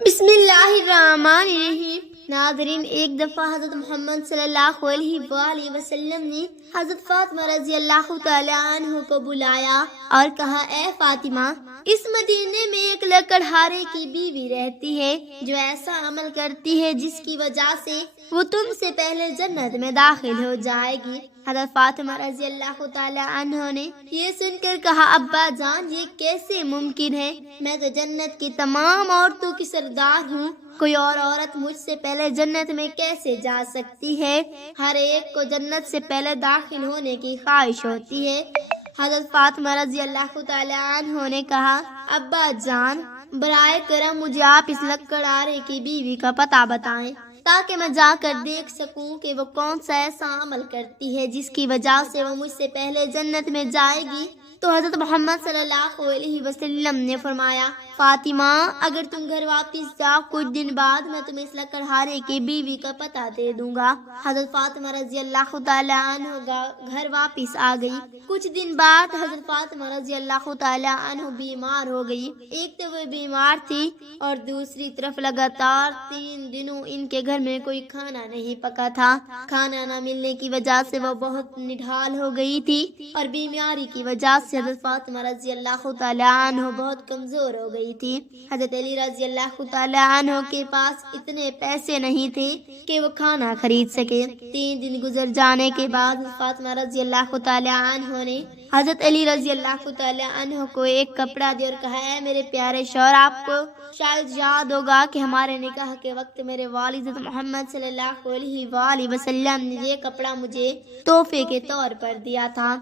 بسم اللہ الرحمن الرحیم۔ ناظرین، ایک دفعہ حضرت محمد صلی اللہ علیہ وآلہ وسلم نے حضرت فاطمہ رضی اللہ تعالی عنہ کو بلایا اور کہا، اے فاطمہ، اس مدینے میں ایک لکڑہارے کی بیوی رہتی ہے جو ایسا عمل کرتی ہے جس کی وجہ سے وہ تم سے پہلے جنت میں داخل ہو جائے گی۔ حضرت فاطمہ رضی اللہ تعالی عنہ نے یہ سن کر کہا، ابا جان، یہ کیسے ممکن ہے؟ میں تو جنت کی تمام عورتوں کی سردار ہوں، کوئی اور عورت مجھ سے پہلے جنت میں کیسے جا سکتی ہے؟ ہر ایک کو جنت سے پہلے داخل ہونے کی خواہش ہوتی ہے۔ حضرت فاطمہ رضی اللہ تعالی عنہ نے کہا، ابا جان، برائے کرم مجھے آپ اس لکڑہارے کی بیوی کا پتہ بتائیں تاکہ میں جا کر دیکھ سکوں کہ وہ کون سا ایسا عمل کرتی ہے جس کی وجہ سے وہ مجھ سے پہلے جنت میں جائے گی۔ تو حضرت محمد صلی اللہ علیہ وسلم نے فرمایا، فاطمہ، اگر تم گھر واپس جاؤ، کچھ دن بعد میں تمہیں اس لکڑہارے کی بیوی کا پتہ دے دوں گا۔ حضرت فاطمہ رضی اللہ تعالی عنہ گھر واپس آ گئی۔ کچھ دن بعد حضرت فاطمہ رضی اللہ تعالی عنہ بیمار ہو گئی۔ ایک تو وہ بیمار تھی اور دوسری طرف لگاتار 3 دنوں ان کے گھر میں کوئی کھانا نہیں پکا تھا۔ کھانا نہ ملنے کی وجہ سے وہ بہت نڈھال ہو گئی تھی اور بیماری کی وجہ سے حضرت فاطمہ رضی اللہ تعالی عنہ بہت کمزور ہو گئی تھی۔ حضرت علی رضی اللہ تعالی عنہ کے پاس اتنے پیسے نہیں تھے کہ وہ کھانا خرید سکے۔ 3 دن گزر جانے کے بعد فاطمہ رضی اللہ تعالی عنہ نے حضرت علی رضی اللہ تعالی عنہ کو ایک کپڑا دیا اور کہا، اے میرے پیارے شوہر، آپ کو شاید یاد ہوگا کہ ہمارے نکاح کے وقت میرے والد محمد صلی اللہ علیہ وآلہ وسلم نے یہ کپڑا مجھے تحفے کے طور پر دیا تھا۔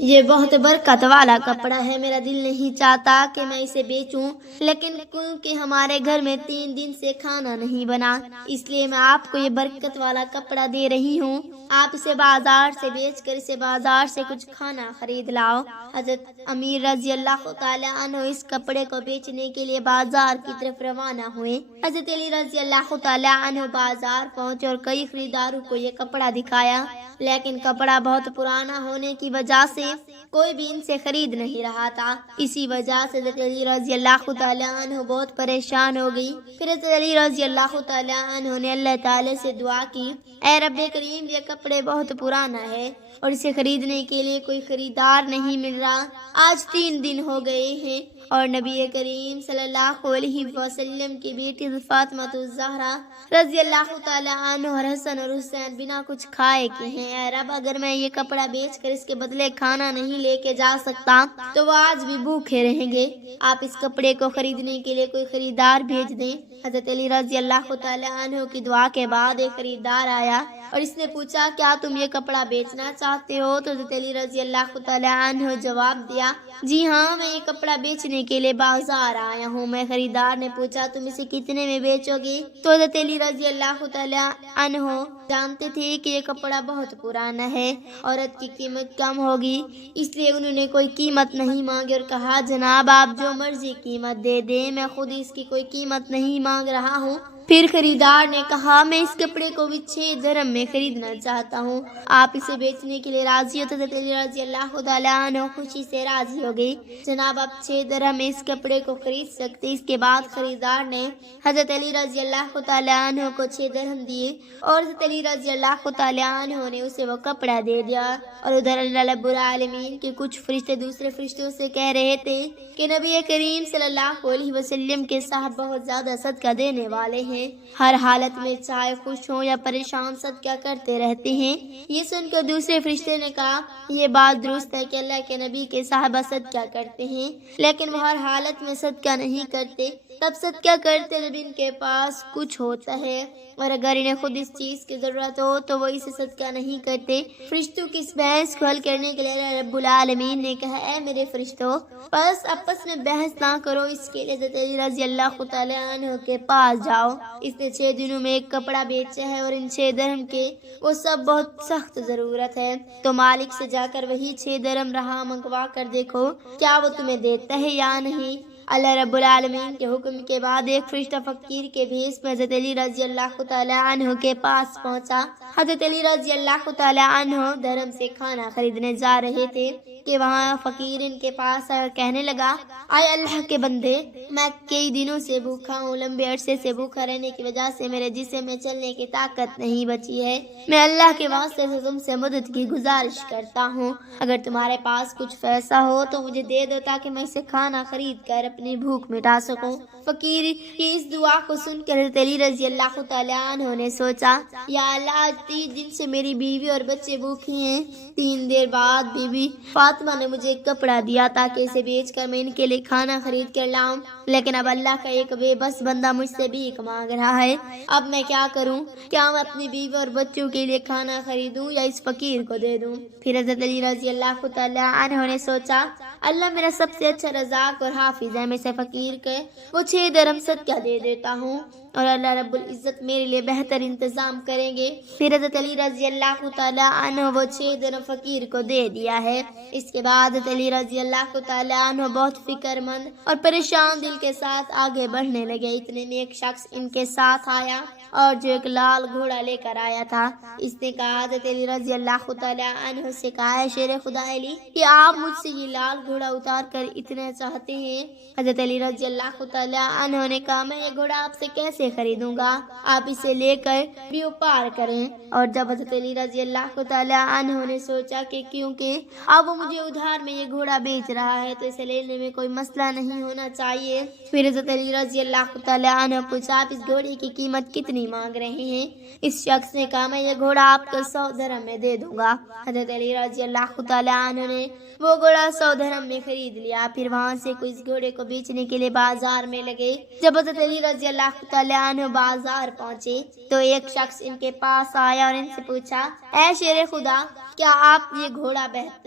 یہ بہت برکت والا کپڑا ہے، میرا دل نہیں چاہتا کہ میں اسے بیچوں، لیکن کیونکہ ہمارے گھر میں 3 دن سے کھانا نہیں بنا، اس لیے میں آپ کو یہ برکت والا کپڑا دے رہی ہوں۔ آپ اسے بازار سے بیچ کر اسے بازار سے کچھ کھانا خرید لاؤ۔ حضرت امیر رضی اللہ تعالی عنہ اس کپڑے کو بیچنے کے لیے بازار کی طرف روانہ ہوئے۔ حضرت علی رضی اللہ تعالی عنہ بازار پہنچے اور کئی خریداروں کو یہ کپڑا دکھایا، لیکن کپڑا بہت پرانا ہونے کی وجہ سے کوئی بھی ان سے خرید نہیں رہا تھا۔ اسی وجہ سے حضرت علی رضی اللہ تعالی عنہ بہت پریشان ہو گئی۔ پھر حضرت علی رضی اللہ تعالی عنہ نے اللہ تعالی سے دعا کی، اے رب کریم، یہ کپڑے بہت پرانا ہے اور اسے خریدنے کے لیے کوئی خریدار نہیں مل رہا۔ آج 3 دن ہو گئے ہیں اور نبی کریم صلی اللہ علیہ وسلم کی بیٹی فاطمہ الزہرا رضی اللہ تعالی عنہ اور حسن اور حسین بنا کچھ کھائے کے ہیں۔ اے رب، اگر میں یہ کپڑا بیچ کر اس کے بدلے کھانا نہیں لے کے جا سکتا تو وہ آج بھی بھوکے رہیں گے۔ آپ اس کپڑے کو خریدنے کے لیے کوئی خریدار بھیج دیں۔ حضرت علی رضی اللہ تعالی عنہ کی دعا کے بعد ایک خریدار آیا اور اس نے پوچھا، کیا تم یہ کپڑا بیچنا چاہتے ہو؟ تو حضرت علی رضی اللہ تعالی عنہ جواب دیا، جی ہاں، میں یہ کپڑا بیچنے کے لیے بازار آیا ہوں۔ میں خریدار نے پوچھا، تم اسے کتنے میں بیچو گے؟ تو حضرت علی رضی اللہ تعالی عنہ جانتے تھے کہ یہ کپڑا بہت پرانا ہے، عورت کی قیمت کم ہوگی، اس لیے انہوں نے کوئی قیمت نہیں مانگی اور کہا، جناب آپ جو مرضی قیمت دے دیں، میں خود اس کی کوئی قیمت نہیں مانگ رہا ہوں۔ پھر خریدار نے کہا، میں اس کپڑے کو بھی 6 درہم میں خریدنا چاہتا ہوں، آپ اسے بیچنے کے لیے راضی ہو؟ تو حضرت علی رضی اللہ تعالی عنہ خوشی سے راضی ہو گئی، جناب آپ 6 درہم میں اس کپڑے کو خرید سکتے۔ اس کے بعد خریدار نے حضرت علی رضی اللہ تعالی عنہ کو 6 درہم دیے اور حضرت علی رضی اللہ تعالی عنہ نے اسے وہ کپڑا دے دیا۔ اور ادھر اللہ رب العالمین کے کچھ فرشتے دوسرے فرشتوں سے کہہ رہے تھے کہ نبی کریم صلی اللہ علیہ وسلم کے صاحب بہت زیادہ صدقہ دینے والے ہیں، ہر حالت میں چاہے خوش ہوں یا پریشان صدقہ کرتے رہتے ہیں۔ یہ سن کر دوسرے فرشتے نے کہا، یہ بات درست ہے کہ اللہ کے نبی کے صحابہ صدقہ کرتے ہیں، لیکن وہ ہر حالت میں صدقہ نہیں کرتے، تب صدقہ کرتے جب ان کے پاس کچھ ہوتا ہے، اور اگر انہیں خود اس چیز کی ضرورت ہو تو وہ اسے صدقہ نہیں کرتے۔ فرشتوں کی اس بحث کو حل کرنے کے لیے اللہ رب العالمین نے کہا، اے میرے فرشتوں، بس آپس میں بحث نہ کرو، اس کے لیے حضرت علی رضی اللہ تعالی عنہ کے پاس جاؤ، اس نے 6 دنوں میں ایک کپڑا بیچا ہے اور ان 6 درہم کے وہ سب بہت سخت ضرورت ہے، تو مالک سے جا کر وہی 6 درہم رہا منگوا کر دیکھو کیا وہ تمہیں دیتا ہے یا نہیں۔ اللہ رب العالمین کے حکم کے بعد ایک فرشتہ فقیر کے بھیس میں حضرت علی رضی اللہ تعالیٰ عنہ کے پاس پہنچا۔ حضرت علی رضی اللہ تعالیٰ عنہ دھرم سے کھانا خریدنے جا رہے تھے کہ وہاں فقیر ان کے پاس کہنے لگا، اے اللہ کے بندے، میں کئی دنوں سے بھوکا ہوں، لمبے عرصے سے بھوکا رہنے کی وجہ سے میرے جسم میں چلنے کی طاقت نہیں بچی ہے۔ میں اللہ کے واسطے سے تم سے مدد کی گزارش کرتا ہوں، اگر تمہارے پاس کچھ پیسہ ہو تو مجھے دے دو تاکہ میں اسے کھانا خرید کر اپنی بھوک مٹا سکوں۔ فقیر کی اس دعا کو سن کر حضرت علی رضی اللہ تعالیٰ عنہ نے سوچا، یا اللہ، آج 3 دن سے میری بیوی اور بچے بھوکے ہیں۔ 3 دیر بعد بی بی فاطمہ نے مجھے ایک کپڑا دیا تاکہ اسے بیچ کر میں ان کے لیے کھانا خرید کر لاؤں، لیکن اب اللہ کا ایک بے بس بندہ مجھ سے بھیک مانگ رہا ہے۔ اب میں کیا کروں؟ کیا میں اپنی بیوی اور بچوں کے لیے کھانا خریدوں یا اس فقیر کو دے دوں؟ پھر حضرت علی رضی اللہ تعالیٰ عنہ نے سوچا، اللہ میرا سب سے اچھا رزاق اور حافظ ہے، میں سے فقیر کے وہ 6 درہم صدقہ دے دیتا ہوں اور اللہ رب العزت میرے لیے بہتر انتظام کریں گے۔ پھر حضرت علی رضی اللہ تعالیٰ عنہ وہ 6 درہم فقیر کو دے دیا ہے۔ اس کے بعد حضرت علی رضی اللہ تعالیٰ عنہ بہت فکر مند اور پریشان دل کے ساتھ آگے بڑھنے لگے۔ اتنے میں ایک شخص ان کے ساتھ آیا اور جو ایک لال گھوڑا لے کر آیا تھا۔ اس نے کہا، حضرت علی رضی اللہ تعالیٰ عنہ سے کہا، ہے شیر خدا علی، کہ آپ مجھ سے یہ لال گھوڑا اتار کر اتنا چاہتے ہیں؟ حضرت علی رضی اللہ تعالیٰ عنہ نے کہا، میں یہ گھوڑا آپ سے کیسے خریدوں گا، آپ اسے لے کر بیوپار کریں۔ اور جب حضرت علی رضی اللہ تعالیٰ عنہ نے سوچا کہ کیونکہ اب وہ مجھے ادھار میں یہ گھوڑا بیچ رہا ہے تو اسے لینے میں کوئی مسئلہ نہیں ہونا چاہیے، پھر حضرت علی رضی اللہ تعالیٰ عنہ پوچھا، آپ اس گھوڑے کی قیمت کتنی مانگ رہے ہیں؟ اس شخص نے کہا، میں یہ گھوڑا آپ کو 100 درہم میں دے دوں گا۔ حضرت علی رضی اللہ تعالیٰ عنہ نے وہ گھوڑا 100 درہم میں خرید لیا۔ پھر وہاں سے کوئی اس گھوڑے کو بیچنے کے لیے بازار میں لگے۔ جب حضرت علی رضی اللہ تعالیٰ عنہ بازار پہنچے تو ایک شخص ان کے پاس آیا اور ان سے پوچھا، اے شیر خدا، کیا آپ یہ گھوڑا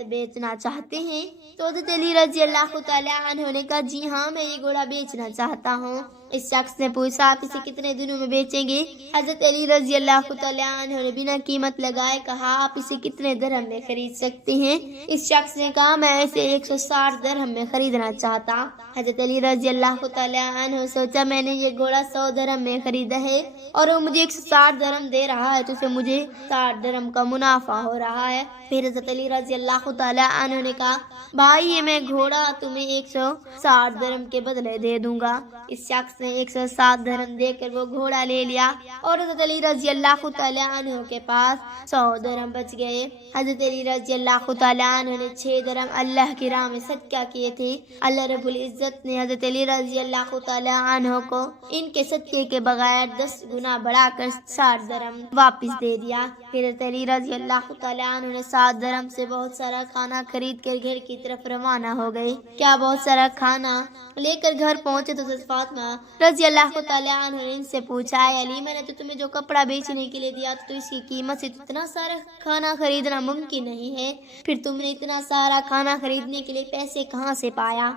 بیچنا چاہتے ہیں؟ تو حضرت علی رضی اللہ تعالیٰ عنہ نے کہا، جی ہاں، میں یہ گھوڑا بیچنا چاہتا ہوں۔ اس شخص نے پوچھا، آپ اسے کتنے دنوں میں بیچیں گے؟ حضرت علی رضی اللہ تعالیٰ عنہ نے بنا قیمت لگائے کہا، آپ اسے کتنے درہم میں خرید سکتے ہیں؟ اس شخص نے کہا، میں اسے 160 درہم میں خریدنا چاہتا۔ حضرت علی رضی اللہ تعالیٰ عنہ سوچا، میں نے یہ گھوڑا 100 درہم میں خریدا ہے اور وہ مجھے 160 درہم دے رہا ہے تو اسے مجھے 60 درہم کا منافع ہو رہا ہے۔ پھر حضرت علی رضی اللہ تعالیٰ عنہ نے کہا، بھائی، یہ میں گھوڑا تمہیں 160 درہم کے بدلے دے دوں گا۔ اس شخص نے 160 درہم دے کر وہ گھوڑا لے لیا اور حضرت علی رضی اللہ تعالیٰ عنہ کے پاس 100 درہم بچ گئے۔ حضرت علی رضی اللہ تعالیٰ عنہ نے 6 درہم اللہ کی راہ میں صدقہ کیے تھے۔ اللہ رب العزت نے حضرت علی رضی اللہ تعالیٰ عنہ کو ان کے صدقے کے بغیر 10 گنا بڑھا کر 60 درہم واپس دے دیا۔ پھر حضرت علی رضی اللہ تعالیٰ عنہ نے 7 درہم سے بہت سارا کھانا خرید کر گھر کی طرف روانہ ہو گئے۔ کیا بہت سارا کھانا لے کر گھر پہنچے تو حضرت فاطمہ رضی اللہ تعالیٰ عنہ نے ان سے پوچھا، اے علی، میں نے تو تمہیں جو کپڑا بیچنے کے لیے دیا تو اس کی قیمت سے اتنا سارا کھانا خریدنا ممکن نہیں ہے، پھر تم نے اتنا سارا کھانا خریدنے کے لیے پیسے کہاں سے پایا؟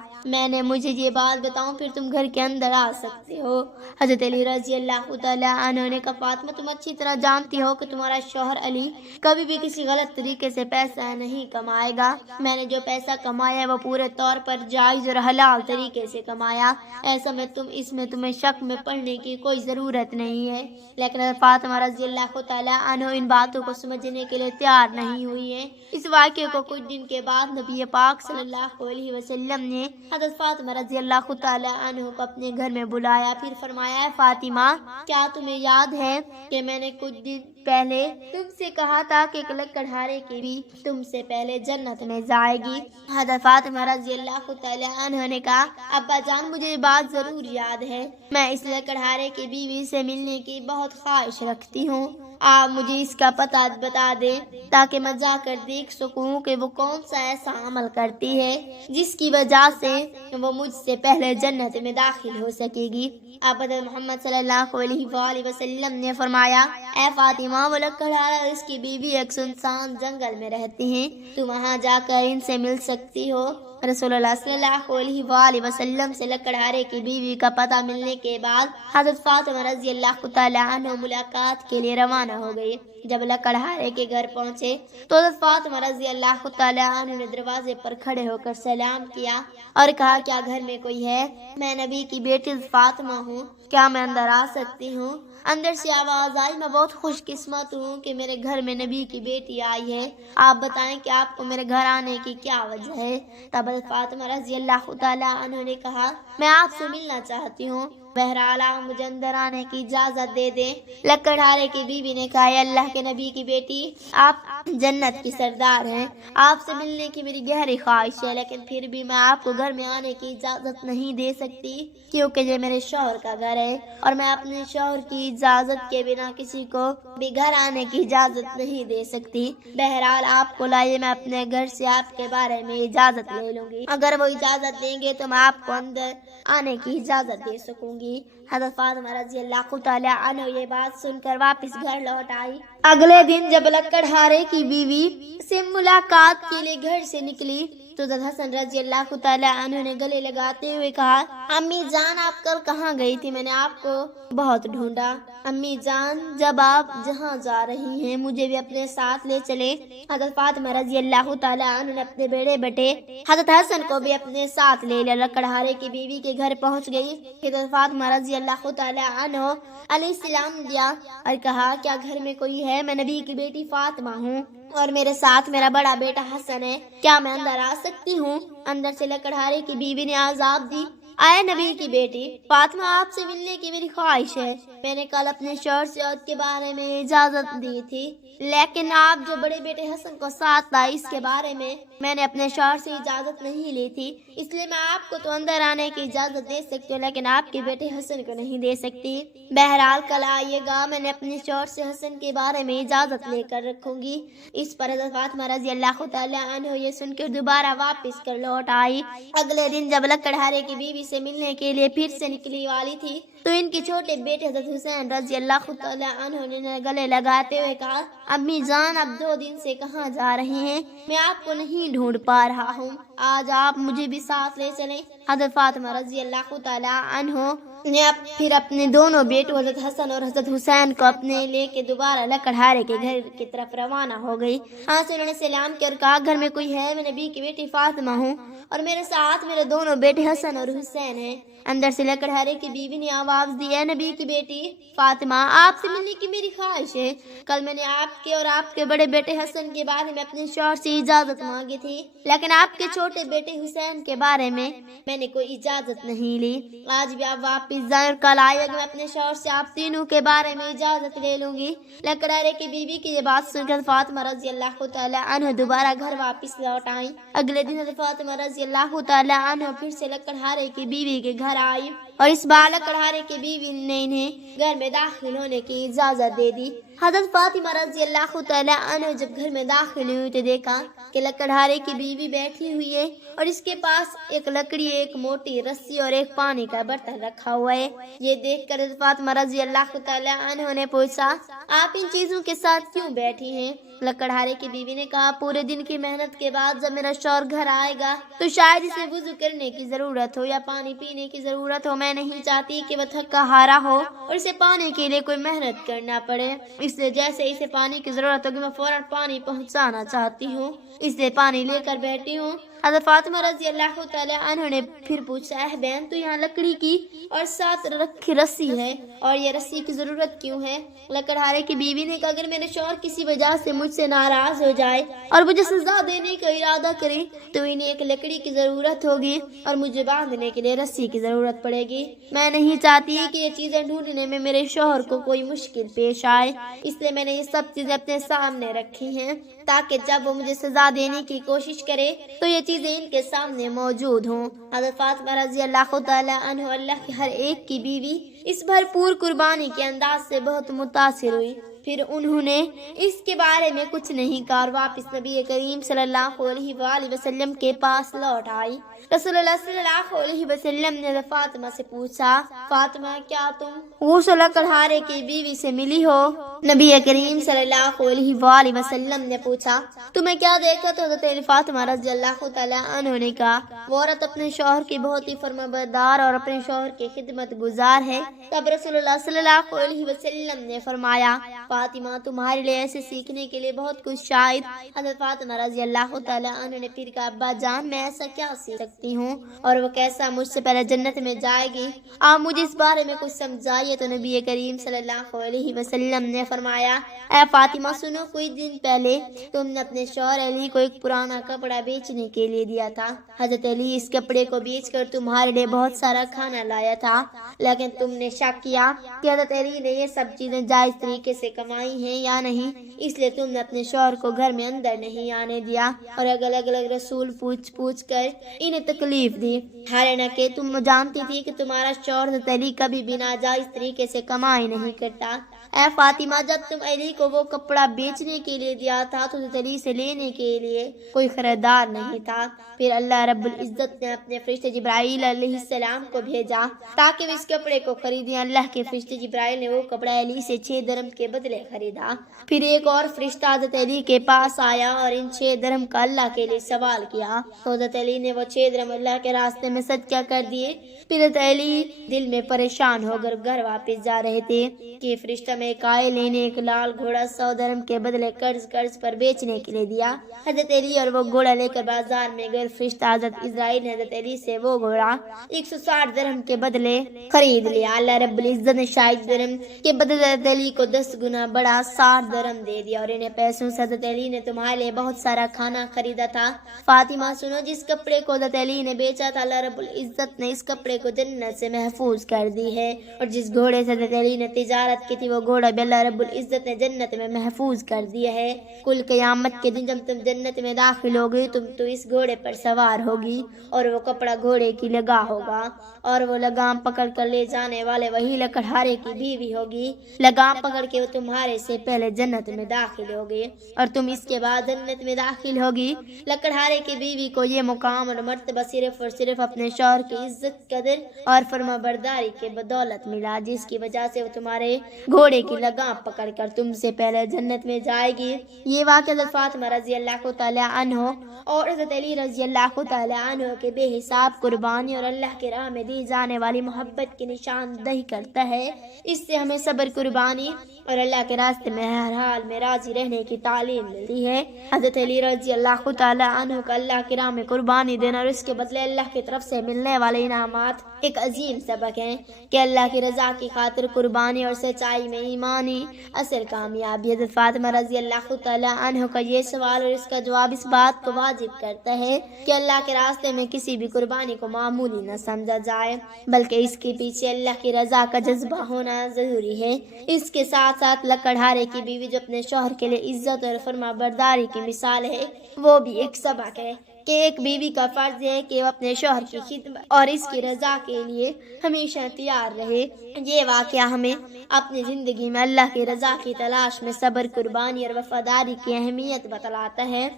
مجھے یہ بات بتاؤں پھر تم گھر کے اندر آ سکتے ہو۔ حضرت علی رضی اللہ تعالیٰ عنہ نے کہا، فاطمہ، تم اچھی طرح جانتی ہو کہ تمہارا شوہر علی کبھی بھی کسی غلط طریقے سے پیسہ نہیں کمائے گا۔ میں نے جو پیسہ کمایا ہے وہ پورے طور پر جائز اور حلال طریقے سے کمایا، ایسا میں تمہیں شک میں پڑنے کی کوئی ضرورت نہیں ہے۔ لیکن حضرت فاطمہ رضی اللہ تعالیٰ عنہ ان باتوں کو سمجھنے کے لیے تیار نہیں ہوئی ہے۔ اس واقعے کو کچھ دن کے بعد نبی پاک صلی اللہ علیہ وسلم نے حضرت فاطمہ رضی اللہ تعالیٰ عنہ کو اپنے گھر میں بلایا، پھر فرمایا، فاطمہ، کیا تمہیں یاد ہے کہ میں نے کچھ دن پہلے تم سے کہا تھا کہ ایک لکڑہارے کی بھی تم سے پہلے جنت میں جائے گی؟ حضرت فاطمہ رضی اللہ تعالیٰ عنہ نے کہا، ابا جان، مجھے یہ بات ضرور یاد ہے، میں اس لکڑہارے کی بیوی سے ملنے کی بہت خواہش رکھتی ہوں۔ آپ مجھے اس کا پتہ بتا دیں تاکہ میں جا کر دیکھ سکوں کہ وہ کون سا ایسا عمل کرتی ہے جس کی وجہ سے وہ مجھ سے پہلے جنت میں داخل ہو سکے گی۔ آپ حضرت محمد صلی اللہ علیہ وآلہ وسلم نے فرمایا، اے فاطمہ، وہ لکڑہارا اور اس کی بیوی ایک سنسان جنگل میں رہتے ہیں، تم وہاں جا کر ان سے مل سکتی ہو۔ رسول اللہ صلی اللہ علیہ وآلہ وسلم سے لکڑہارے کی بیوی کا پتہ ملنے کے بعد حضرت فاطمہ رضی اللہ تعالی عنہ ملاقات کے لیے روانہ ہو گئی۔ جب لکڑہارے کے گھر پہنچے تو حضرت فاطمہ رضی اللہ تعالی عنہ نے دروازے پر کھڑے ہو کر سلام کیا اور کہا کیا گھر میں کوئی ہے؟ میں نبی کی بیٹی فاطمہ ہوں، کیا میں اندر آ سکتی ہوں؟ اندر سے آواز آئی میں بہت خوش قسمت ہوں کہ میرے گھر میں نبی کی بیٹی آئی ہے، آپ بتائیں کہ آپ کو میرے گھر آنے کی کیا وجہ ہے؟ تب حضرت فاطمہ رضی اللہ تعالی عنہ نے کہا میں آپ سے ملنا چاہتی ہوں، بہرحال آپ مجھے اندر آنے کی اجازت دے دیں۔ لکڑہارے کی بیوی نے کہا اللہ کے نبی کی بیٹی آپ جنت کی سردار ہیں، آپ سے ملنے کی میری گہری خواہش ہے، لیکن پھر بھی میں آپ کو گھر میں آنے کی اجازت نہیں دے سکتی کیونکہ یہ میرے شوہر کا گھر ہے اور میں اپنے شوہر کی اجازت کے بنا کسی کو بھی گھر آنے کی اجازت نہیں دے سکتی۔ بہرحال آپ کو لائے میں اپنے گھر سے آپ کے بارے میں اجازت لے لوں گی، اگر وہ اجازت دیں گے تو میں آپ کو اندر آنے کی اجازت دے سکوں گی۔ حضرت فاطمہ رضی اللہ تعالی عنہ یہ بات سن کر واپس گھر لوٹ آئی۔ اگلے دن جب لکڑہارے کی بیوی سے ملاقات کے لیے گھر سے نکلی تو حضرت حسن رضی اللہ تعالی عنہ نے گلے لگاتے ہوئے کہا امی جان آپ کل کہاں گئی تھی؟ میں نے آپ کو بہت ڈھونڈا۔ امی جان جب آپ جہاں جا رہی ہیں مجھے بھی اپنے ساتھ لے چلے۔ حضرت فاطمہ رضی اللہ تعالی عنہ نے اپنے بیڑے بیٹے حضرت حسن کو بھی اپنے ساتھ لے لیا۔ لکڑہارے کی بیوی کے گھر پہنچ گئی۔ حضرت فاطمہ رضی اللہ تعالی عنہ علیہ السلام دیا اور کہا کیا گھر میں کوئی ہے؟ میں نبی کی بیٹی فاطمہ ہوں اور میرے ساتھ میرا بڑا بیٹا حسن ہے، کیا میں اندر آ سکتی ہوں؟ اندر سے لکڑہارے کی بیوی نے آزاد دی آئے نبی کی بیٹی فاطمہ آپ سے ملنے کی میری خواہش ہے، میں نے کل اپنے شوہر سے عہد کے بارے میں اجازت دی تھی لیکن آپ جو بڑے بیٹے حسن کو ساتھ لائے اس کے بارے میں نے اپنے شوہر سے اجازت نہیں لی تھی، اس لیے میں آپ کو تو اندر آنے کی اجازت دے سکتی ہوں لیکن آپ کے بیٹے حسن کو نہیں دے سکتی۔ بہرحال کل آئیے گا، میں نے اپنے شوہر سے حسن کے بارے میں اجازت لے کر رکھوں گی۔ اس پر حضرت فاطمہ رضی اللہ تعالی عنہ یہ سن کر دوبارہ واپس کر لوٹ آئی۔ اگلے دن جب لکڑہارے کی بیوی سے ملنے کے لیے پھر سے نکلی والی تھی تو ان کے چھوٹے بیٹے حضرت حسین رضی اللہ تعالی عنہ نے گلے لگاتے ہوئے کہا امی جان آپ 2 دن سے کہاں جا رہی ہیں؟ میں آپ کو نہیں ڈھونڈ پا رہا ہوں، آج آپ مجھے بھی ساتھ لے چلیں۔ حضرت فاطمہ رضی اللہ تعالی عنہ نے پھر اپنے دونوں بیٹوں حضرت حسن اور حضرت حسین کو اپنے لے کے دوبارہ لکڑہارے کے گھر کی طرف روانہ ہو گئی۔ ہاں سے انہوں نے سلام کیا اور کہا گھر میں کوئی ہے؟ میں نبی کی بیٹی فاطمہ ہوں اور میرے ساتھ میرے دونوں بیٹے حسن اور حسین ہیں۔ اندر سے لکڑہارے کی بیوی نے آواز دی ہے نبی کی بیٹی فاطمہ آپ سے ملنے کی میری خواہش ہے، کل میں نے آپ کے اور آپ کے بڑے بیٹے حسن کے بارے میں اپنے شوہر سے اجازت مانگی تھی لیکن آپ کے چھوٹے بیٹے حسین کے بارے میں نے کوئی اجازت نہیں لی، آج بھی آپ واپس جائیں اور کل آئے گا میں اپنے شوہر سے آپ تینوں کے بارے میں اجازت لے لوں گی۔ لکڑہارے کی بیوی کی یہ بات سن کر فاطمہ رضی اللہ تعالی عنہ دوبارہ گھر واپس لوٹ آئیں۔ اگلے دن حضرت فاطمہ رضی اللہ تعالی عنہ پھر سے لکڑہارے کی بیوی کے گھر آئی اور اس بار لکڑہارے کی بیوی نے انہیں گھر میں داخل ہونے کی اجازت دے دی۔ حضرت فاطمہ رضی اللہ تعالی عنہ جب گھر میں داخل ہوئی تو دیکھا کہ لکڑہارے کی بیوی بیٹھی ہوئی ہے اور اس کے پاس ایک لکڑی، ایک موٹی رسی اور ایک پانی کا برتن رکھا ہوا ہے۔ یہ دیکھ کر حضرت فاطمہ رضی اللہ تعالی عنہ نے پوچھا آپ ان چیزوں کے ساتھ کیوں بیٹھی ہیں؟ لکڑہارے کی بیوی نے کہا پورے دن کی محنت کے بعد جب میرا شوہر گھر آئے گا تو شاید اسے وضو کرنے کی ضرورت ہو یا پانی پینے کی ضرورت ہو، میں نہیں چاہتی کہ وہ تھکا ہارا ہو اور اسے پانی کے لیے کوئی محنت کرنا پڑے، اس لیے جیسے اسے پانی کی ضرورت ہوگی میں فوراً پانی پہنچانا چاہتی ہوں، اس لیے پانی لے کر بیٹھی ہوں۔ حضرت فاطمہ رضی اللہ تعالی عنہ نے پھر پوچھا اے بہن تو یہاں لکڑی کی اور ساتھ رکھی رسی ہے اور یہ رسی کی ضرورت کیوں ہے؟ لکڑہارے کی بیوی نے کہا اگر میرے شوہر کسی وجہ سے مجھ سے ناراض ہو جائے اور مجھے سزا دینے کا ارادہ کرے تو انہیں ایک لکڑی کی ضرورت ہوگی اور مجھے باندھنے کے لیے رسی کی ضرورت پڑے گی، میں نہیں چاہتی کہ یہ چیزیں ڈھونڈنے میں میرے شوہر کو کوئی مشکل پیش آئے، اس لیے میں نے یہ سب چیزیں اپنے سامنے رکھی ہیں تاکہ جب وہ مجھے سزا دینے کی کوشش کرے تو یہ چیزیں ان کے سامنے موجود ہوں۔ حضرت فاطمہ رضی اللہ تعالی عنہ اللہ کی ہر ایک کی بیوی اس بھرپور قربانی کے انداز سے بہت متاثر ہوئی پھر انہوں نے اس کے بارے میں کچھ نہیں کہا اور واپس نبی کریم صلی اللہ علیہ وآلہ وسلم کے پاس لوٹ آئی۔ رسول اللہ صلی اللہ علیہ وسلم نے فاطمہ سے پوچھا، فاطمہ کیا تم غسل لکڑہارے کی بیوی سے ملی ہو؟ نبی کریم صلی اللہ علیہ وآلہ وسلم نے پوچھا تمہیں کیا دیکھا؟ تو حضرت فاطمہ رضی اللہ تعالی عنہ نے کہا وہ عورت اپنے شوہر کی بہت ہی فرمانبردار اور اپنے شوہر کی خدمت گزار ہے۔ تب رسول اللہ صلی اللہ علیہ وسلم نے فرمایا فاطمہ تمہارے لیے ایسے سیکھنے کے لیے بہت کچھ شاید۔ حضرت فاطمہ رضی اللہ تعالی عنہ نے پھر کہا ابا جان میں ایسا کیا سیکھ سکتی ہوں اور وہ کیسا مجھ سے پہلے جنت میں جائے گی؟ آپ مجھے اس بارے میں کچھ سمجھائیے۔ تو نبی کریم صلی اللہ علیہ وسلم نے فرمایا اے فاطمہ سنو، کچھ دن پہلے تم نے اپنے شوہر علی کو ایک پرانا کپڑا بیچنے کے لیے دیا تھا۔ حضرت علی اس کپڑے کو بیچ کر تمہارے لیے بہت سارا کھانا لایا تھا، لیکن تم نے شک کیا کہ حضرت علی نے یہ سب چیزیں جائز طریقے سے کمائی ہیں یا نہیں، اس لیے تم نے اپنے شوہر کو گھر میں اندر نہیں آنے دیا اور الگ الگ رسول پوچھ کر انہیں تکلیف دی، حالانکہ تم جانتی تھی کہ تمہارا شوہر حضرت علی کبھی بھی ناجائز طریقے سے کمائی نہیں کرتا۔ اے فاطمہ جب تم علی کو وہ کپڑا بیچنے کے لیے دیا تھا تو حضرت علی سے لینے کے لیے کوئی خریدار نہیں تھا۔ پھر اللہ رب العزت نے اپنے فرشتے جبرائیل علیہ السلام کو بھیجا تاکہ وہ اس کپڑے کو خریدیں۔ اللہ کے فرشتے جبرائیل نے وہ کپڑا علی سے 6 درہم کے بدلے خریدا۔ پھر ایک اور فرشتہ حضرت علی کے پاس آیا اور ان 6 درہم کا اللہ کے لیے سوال کیا تو حضرت علی نے وہ 6 درہم اللہ کے راستے میں صدقہ کر دیے۔ پھر حضرت علی دل میں پریشان ہو کر گھر واپس جا رہے تھے کہ فرشتہ میں قائل نے ایک لال گھوڑا 100 درہم کے بدلے قرض پر بیچنے کے لیے دیا۔ حضرت علی اور وہ گھوڑا لے کر بازار میں گئے۔ فرشتہ حضرت اسرائیل نے حضرت علی سے وہ گھوڑا 160 درہم کے بدلے خرید لیا۔ اللہ رب العزت نے 60 درہم کے بدلے حضرت علی کو 10 گنا بڑا 60 درہم دے دیا اور انہیں پیسوں سے حضرت علی نے تمہارے لیے بہت سارا کھانا خریدا تھا۔ فاطمہ سنو، جس کپڑے کو حضرت علی نے بیچا تھا اللہ رب العزت نے اس کپڑے کو جنت سے محفوظ کر دی ہے، اور جس گھوڑے سے حضرت علی نے تجارت کی تھی وہ گھوڑا بھی اللہ رب العزت نے جنت میں محفوظ کر دیا ہے۔ کل قیامت کے دن جب تم جنت میں داخل ہوگی تو اس گھوڑے پر سوار ہوگی اور وہ کپڑا گھوڑے کی لگام ہوگا اور وہ لگام پکڑ کر لے جانے والے وہی لکڑہارے کی بیوی ہوگی۔ لگام پکڑ کے وہ تمہارے سے پہلے جنت میں داخل ہوگی اور تم اس کے بعد جنت میں داخل ہوگی۔ لکڑہارے کی بیوی کو یہ مقام اور مرتبہ صرف اور صرف اپنے شوہر کی عزت قدر اور فرما برداری کے بدولت ملا، جس کی وجہ سے وہ تمہارے گھوڑے کی لگام پکڑ کر تم سے پہلے جنت میں جائے گی۔ یہ واقعہ حضرت فاطمہ رضی اللہ تعالی عنہ اور حضرت علی رضی اللہ تعالی عنہ کے بے حساب قربانی اور اللہ کے راہ میں دی جانے والی محبت کی نشاندہی کرتا ہے۔ اس سے ہمیں صبر، قربانی اور اللہ کے راستے میں ہر حال میں راضی رہنے کی تعلیم ملتی ہے۔ حضرت علی رضی اللہ تعالی عنہ کا اللہ کی راہ میں قربانی دینا اور اس کے بدلے اللہ کی طرف سے ملنے والے انعامات ایک عظیم سبق ہے کہ اللہ کی رضا کی خاطر قربانی اور سچائی میں ایمانی اصل کامیابی۔ حضرت فاطمہ رضی اللہ تعالی عنہ کا یہ سوال اور اس کا جواب اس بات کو واجب کرتا ہے کہ اللہ کے راستے میں کسی بھی قربانی کو معمولی نہ سمجھا جائے، بلکہ اس کے پیچھے اللہ کی رضا کا جذبہ ہونا ضروری ہے۔ اس کے ساتھ ساتھ لکڑہارے کی بیوی جو اپنے شوہر کے لیے عزت اور فرما برداری کی مثال ہے، وہ بھی ایک سبق ہے کہ ایک بیوی کا فرض ہے کہ وہ اپنے شوہر کی خدمت اور اس کی رضا کے لیے ہمیشہ تیار رہے۔ یہ واقعہ ہمیں اپنی زندگی میں اللہ کی رضا کی تلاش میں صبر، قربانی اور وفاداری کی اہمیت بتلاتا ہے۔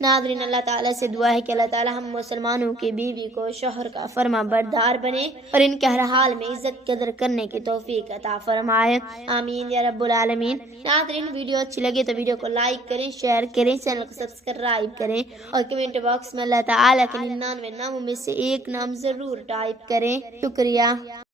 ناظرین، اللہ تعالیٰ سے دعا ہے کہ اللہ تعالیٰ ہم مسلمانوں کی بیوی کو شوہر کا فرما بردار بنے اور ان کے ہر حال میں عزت قدر کرنے کی توفیق عطا فرمائے، آمین یا رب العالمین۔ ناظرین، ویڈیو اچھی لگے تو ویڈیو کو لائک کریں، شیئر کریں، چینل کو سبسکرائب کریں اور کمنٹ باکس میں اللہ تعالیٰ کے 99 ناموں میں سے ایک نام ضرور ٹائپ کریں۔ شکریہ۔